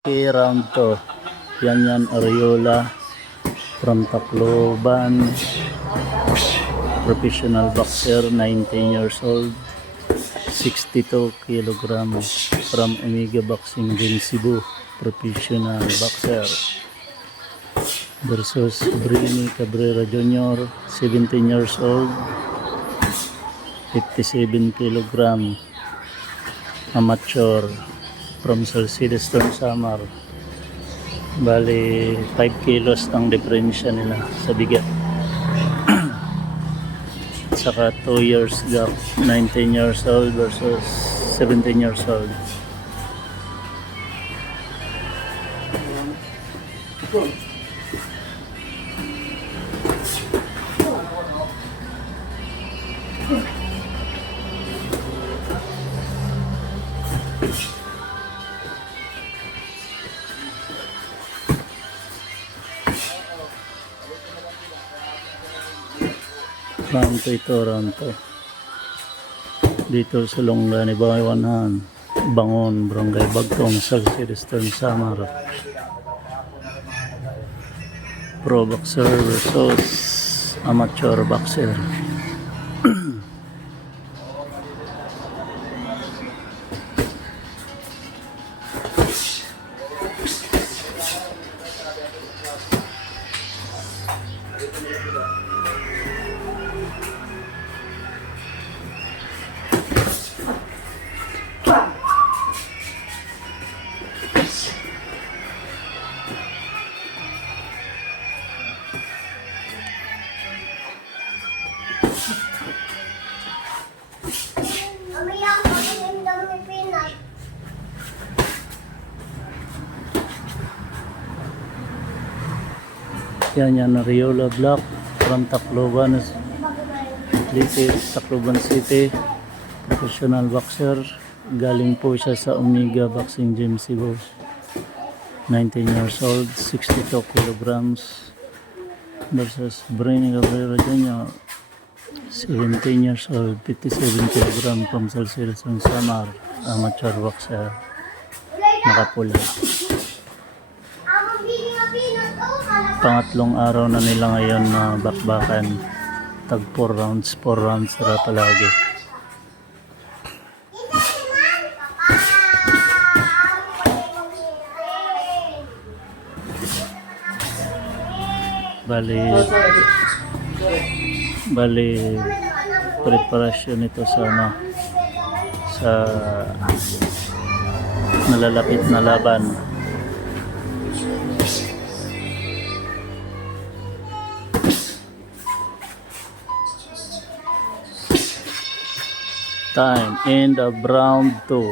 Okay, round to. Yan Ariola from Tacloban. Professional boxer, 19 years old. 62 kilograms from Omega Boxing Gym Cebu. Professional boxer. Versus Brini Cabrera Jr., 17 years old. 57 kilogram. Amateur from Salcides Samar. Bali 5 kilos ang diferensya nila sa bigat. Saka 2 years gap, 19 years old versus 17 years old. Round 2 ito, round 2. Dito sa Longani, Bayawanan, Bangon, Barangay Bagtong, Salcides Samar. Pro boxer versus amateur boxer. Yan Ariola Black from Tacloban City. Professional boxer. Galing po siya sa Omega Boxing Gym Cebu. 19 years old, 62 kilograms. Versus Brini Cabrera Jr., 17 years old, 57 kilograms from Salcides Samar. Amateur boxer. Nakapula. Pangatlong araw na nila ngayon na bakbakan. Tag 4 rounds sila palagi. Bali preparasyon ito sa sa nalalapit na laban. Time, end of round 2.